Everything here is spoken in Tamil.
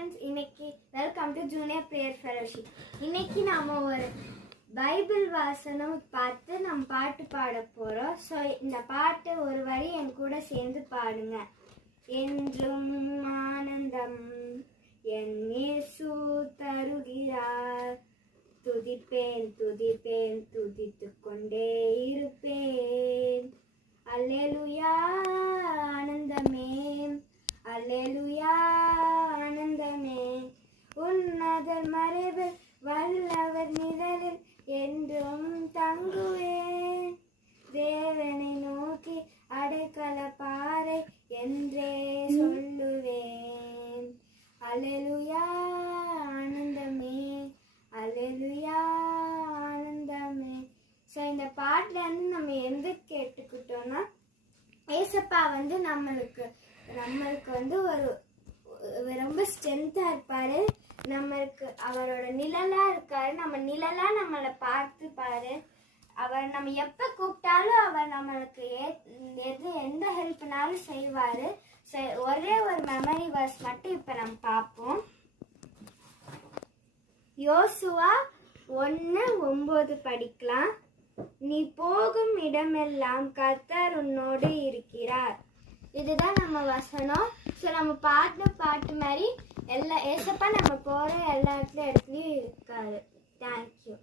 ஃப்ரெண்ட்ஸ், இன்னைக்கு welcome to junior prayer fellowship. இன்னைக்கு நாம ஒரு பைபிள் வாசனம் பார்த்து நம்ம பாட்டு பாட போறோம். ஸோ இந்த பாட்டு ஒரு வரி என் கூட சேர்ந்து பாடுங்க. என்றும் ஆனந்தம் என் இயேசு தருகிறார், துதிப்பேன் துதிப்பேன் துதித்து கொண்டே இருப்பேன். அல்லேலூயா ஆனந்தமே, அல்லேலூயா ஆனந்தமே. உன்னதர் மறைவில் வல்லவர் நிழலில் என்றும் தங்குவேன். தேவனை நோக்கி அடைக்கல பாறை என்றே சொல்லுவேன். அல்லேலூயா ஆனந்தமே, அல்லேலூயா ஆனந்தமே. ஸோ இந்த பாட்டில் நம்ம எந்த கேட்டுக்கிட்டோம்னா, ஏசப்பா நம்மளுக்கு ஒரு ரொம்ப ஸ்ட்ரென்த்தாக இருப்பார். நம்மளுக்கு அவரோட நிழலாக இருக்காரு. நம்ம நிழலாக நம்மளை பார்த்துப்பாரு. அவர் நம்ம எப்போ கூப்பிட்டாலும் அவர் நம்மளுக்கு எந்த ஹெல்ப்னாலும் செய்வார். ஒரே ஒரு மெமரி வர்ஸ் மட்டும் இப்போ நம்ம பார்ப்போம். யோசுவா 1:9 படிக்கலாம். நீ போகும் இடமெல்லாம் கர்த்தர் உன்னோடு இருக்கிறார். இதுதான் நம்ம வசனம். ஸோ நம்ம பாட்டு மாதிரி ஏசப்பா நம்ம போகிற எல்லா இடத்துலையும் இருக்காரு. தேங்க்யூ.